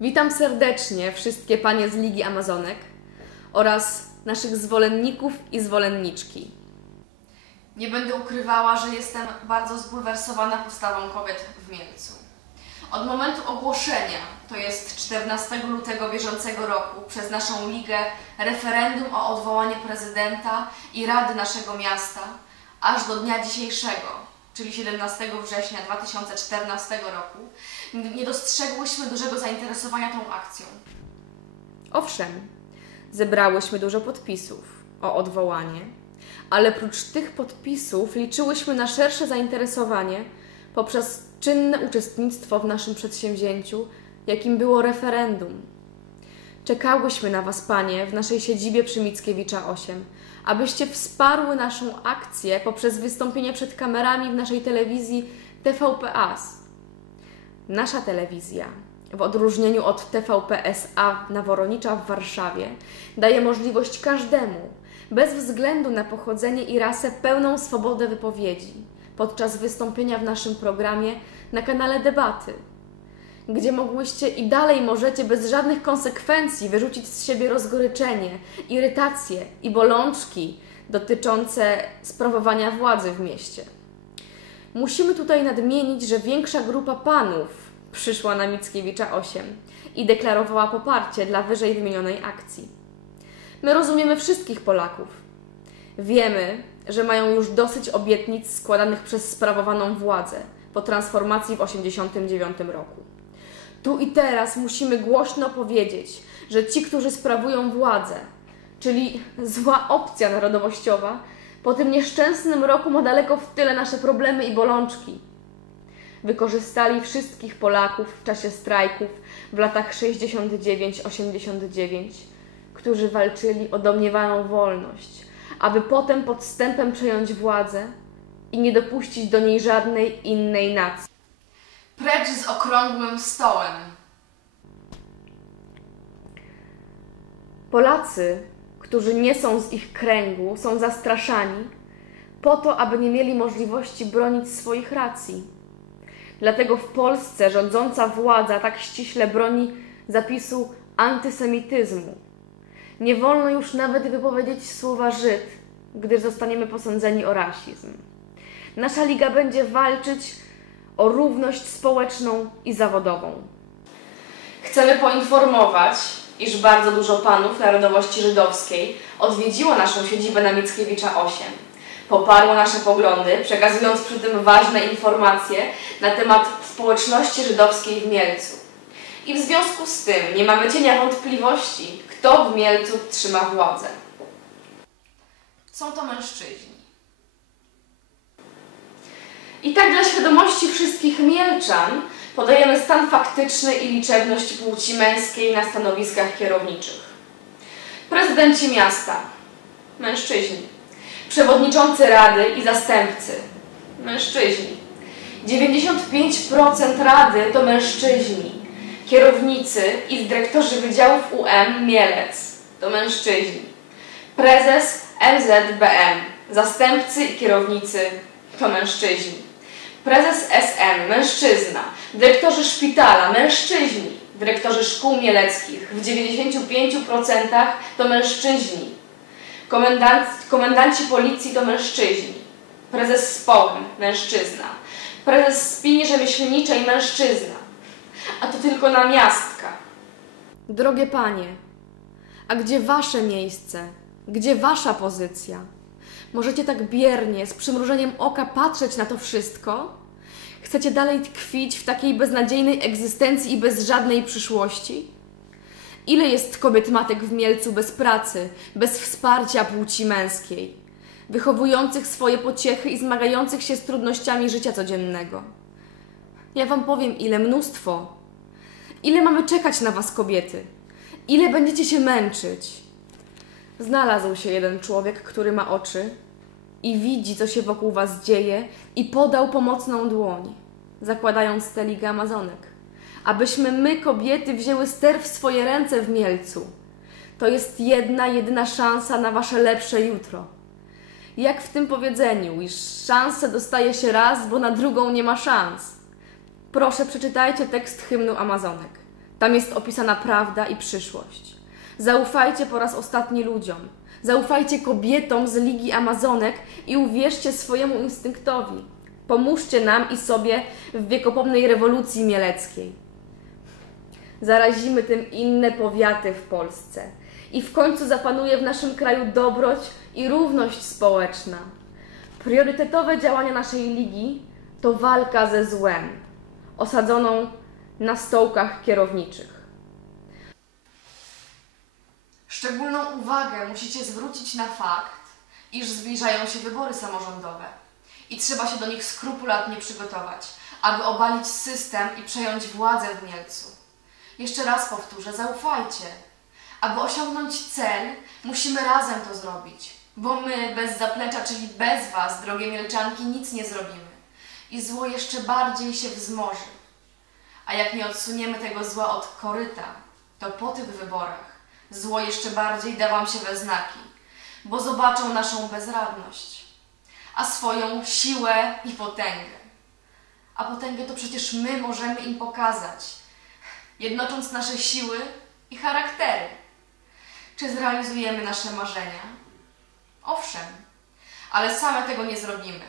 Witam serdecznie wszystkie panie z Ligi Amazonek oraz naszych zwolenników i zwolenniczki. Nie będę ukrywała, że jestem bardzo zbulwersowana postawą kobiet w Mielcu. Od momentu ogłoszenia, to jest 14 lutego bieżącego roku, przez naszą ligę referendum o odwołanie prezydenta i rady naszego miasta, aż do dnia dzisiejszego, czyli 17 września 2014 roku, nie dostrzegłyśmy dużego zainteresowania tą akcją. Owszem, zebrałyśmy dużo podpisów o odwołanie, ale prócz tych podpisów liczyłyśmy na szersze zainteresowanie poprzez czynne uczestnictwo w naszym przedsięwzięciu, jakim było referendum. Czekałyśmy na Was, Panie, w naszej siedzibie przy Mickiewicza 8, abyście wsparły naszą akcję poprzez wystąpienie przed kamerami w naszej telewizji TVP AS. Nasza telewizja, w odróżnieniu od TVP SA na Woronicza w Warszawie, daje możliwość każdemu, bez względu na pochodzenie i rasę, pełną swobodę wypowiedzi podczas wystąpienia w naszym programie na kanale Debaty, gdzie mogłyście i dalej możecie bez żadnych konsekwencji wyrzucić z siebie rozgoryczenie, irytacje i bolączki dotyczące sprawowania władzy w mieście. Musimy tutaj nadmienić, że większa grupa panów przyszła na Mickiewicza 8 i deklarowała poparcie dla wyżej wymienionej akcji. My rozumiemy wszystkich Polaków. Wiemy, że mają już dosyć obietnic składanych przez sprawowaną władzę po transformacji w 1989 roku. Tu i teraz musimy głośno powiedzieć, że ci, którzy sprawują władzę, czyli zła opcja narodowościowa, po tym nieszczęsnym roku ma daleko w tyle nasze problemy i bolączki. Wykorzystali wszystkich Polaków w czasie strajków w latach 69-89, którzy walczyli o domniewaną wolność, aby potem podstępem przejąć władzę i nie dopuścić do niej żadnej innej nacji. Okrągłym stołem. Polacy, którzy nie są z ich kręgu, są zastraszani po to, aby nie mieli możliwości bronić swoich racji. Dlatego w Polsce rządząca władza tak ściśle broni zapisu antysemityzmu. Nie wolno już nawet wypowiedzieć słowa Żyd, gdyż zostaniemy posądzeni o rasizm. Nasza liga będzie walczyć o równość społeczną i zawodową. Chcemy poinformować, iż bardzo dużo panów narodowości żydowskiej odwiedziło naszą siedzibę na Mickiewicza 8. Poparło nasze poglądy, przekazując przy tym ważne informacje na temat społeczności żydowskiej w Mielcu. I w związku z tym nie mamy cienia wątpliwości, kto w Mielcu trzyma władzę. Są to mężczyźni. I tak dla świadomości wszystkich Mielczan podajemy stan faktyczny i liczebność płci męskiej na stanowiskach kierowniczych. Prezydenci miasta, mężczyźni. Przewodniczący rady i zastępcy, mężczyźni. 95% rady to mężczyźni. Kierownicy i dyrektorzy wydziałów UM Mielec to mężczyźni. Prezes MZBM, zastępcy i kierownicy to mężczyźni. Prezes SM, mężczyzna. Dyrektorzy szpitala, mężczyźni. Dyrektorzy szkół mieleckich w 95% to mężczyźni. Komendant, komendanci policji to mężczyźni. Prezes SPOłem, mężczyzna. Prezes spini rzemieślniczej, mężczyzna. A to tylko namiastka. Drogie panie, a gdzie wasze miejsce? Gdzie wasza pozycja? Możecie tak biernie, z przymrużeniem oka patrzeć na to wszystko? Chcecie dalej tkwić w takiej beznadziejnej egzystencji i bez żadnej przyszłości? Ile jest kobiet matek w Mielcu bez pracy, bez wsparcia płci męskiej, wychowujących swoje pociechy i zmagających się z trudnościami życia codziennego? Ja wam powiem, ile mnóstwo. Ile mamy czekać na was, kobiety? Ile będziecie się męczyć? Znalazł się jeden człowiek, który ma oczy i widzi, co się wokół was dzieje, i podał pomocną dłoń, zakładając tę ligę Amazonek. Abyśmy my, kobiety, wzięły ster w swoje ręce w Mielcu. To jest jedna, jedyna szansa na wasze lepsze jutro. Jak w tym powiedzeniu, iż szansę dostaje się raz, bo na drugą nie ma szans. Proszę, przeczytajcie tekst hymnu Amazonek. Tam jest opisana prawda i przyszłość. Zaufajcie po raz ostatni ludziom. Zaufajcie kobietom z Ligi Amazonek i uwierzcie swojemu instynktowi. Pomóżcie nam i sobie w wiekopomnej rewolucji mieleckiej. Zarazimy tym inne powiaty w Polsce i w końcu zapanuje w naszym kraju dobroć i równość społeczna. Priorytetowe działania naszej ligi to walka ze złem, osadzoną na stołkach kierowniczych. Szczególną uwagę musicie zwrócić na fakt, iż zbliżają się wybory samorządowe i trzeba się do nich skrupulatnie przygotować, aby obalić system i przejąć władzę w Mielcu. Jeszcze raz powtórzę, zaufajcie. Aby osiągnąć cel, musimy razem to zrobić, bo my bez zaplecza, czyli bez Was, drogie Mielczanki, nic nie zrobimy. I zło jeszcze bardziej się wzmoży. A jak nie odsuniemy tego zła od koryta, to po tych wyborach zło jeszcze bardziej da Wam się we znaki, bo zobaczą naszą bezradność, a swoją siłę i potęgę. A potęgę to przecież my możemy im pokazać, jednocząc nasze siły i charaktery. Czy zrealizujemy nasze marzenia? Owszem, ale same tego nie zrobimy.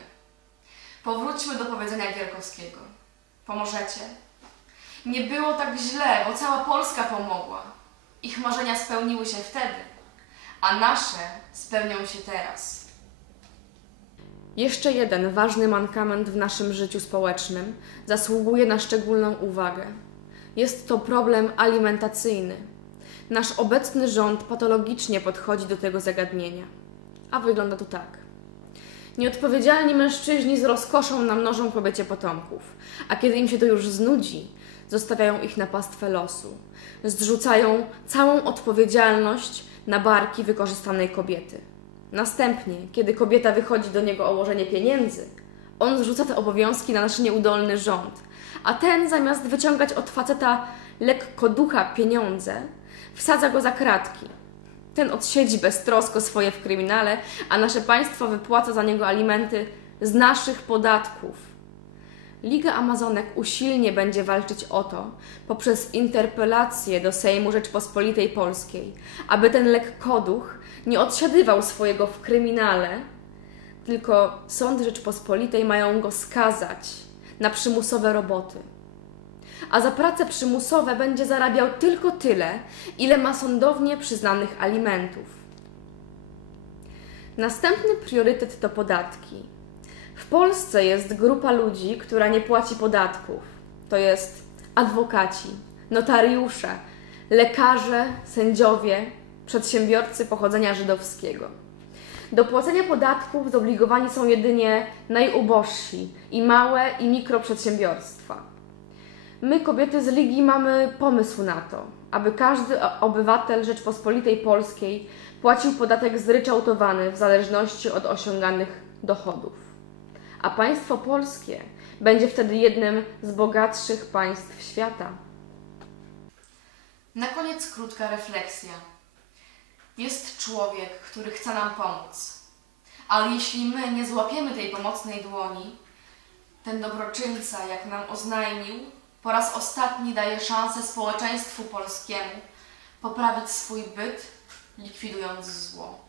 Powróćmy do powiedzenia Gierkowskiego. Pomożecie? Nie było tak źle, bo cała Polska pomogła. Ich marzenia spełniły się wtedy, a nasze spełnią się teraz. Jeszcze jeden ważny mankament w naszym życiu społecznym zasługuje na szczególną uwagę. Jest to problem alimentacyjny. Nasz obecny rząd patologicznie podchodzi do tego zagadnienia. A wygląda to tak. Nieodpowiedzialni mężczyźni z rozkoszą namnożą kobiecie potomków, a kiedy im się to już znudzi, zostawiają ich na pastwę losu. Zrzucają całą odpowiedzialność na barki wykorzystanej kobiety. Następnie, kiedy kobieta wychodzi do niego o łożenie pieniędzy, on zrzuca te obowiązki na nasz nieudolny rząd, a ten zamiast wyciągać od faceta lekko ducha pieniądze, wsadza go za kratki. Ten odsiedzi beztrosko swoje w kryminale, a nasze państwo wypłaca za niego alimenty z naszych podatków. Liga Amazonek usilnie będzie walczyć o to, poprzez interpelację do Sejmu Rzeczpospolitej Polskiej, aby ten lekkoduch nie odsiadywał swojego w kryminale, tylko sądy Rzeczpospolitej mają go skazać na przymusowe roboty. A za prace przymusowe będzie zarabiał tylko tyle, ile ma sądownie przyznanych alimentów. Następny priorytet to podatki. W Polsce jest grupa ludzi, która nie płaci podatków. To jest adwokaci, notariusze, lekarze, sędziowie, przedsiębiorcy pochodzenia żydowskiego. Do płacenia podatków zobligowani są jedynie najubożsi i małe i mikroprzedsiębiorstwa. My, kobiety z Ligi, mamy pomysł na to, aby każdy obywatel Rzeczpospolitej Polskiej płacił podatek zryczałtowany w zależności od osiąganych dochodów. A państwo polskie będzie wtedy jednym z bogatszych państw świata. Na koniec krótka refleksja. Jest człowiek, który chce nam pomóc. Ale jeśli my nie złapiemy tej pomocnej dłoni, ten dobroczyńca, jak nam oznajmił, po raz ostatni daje szansę społeczeństwu polskiemu poprawić swój byt, likwidując zło.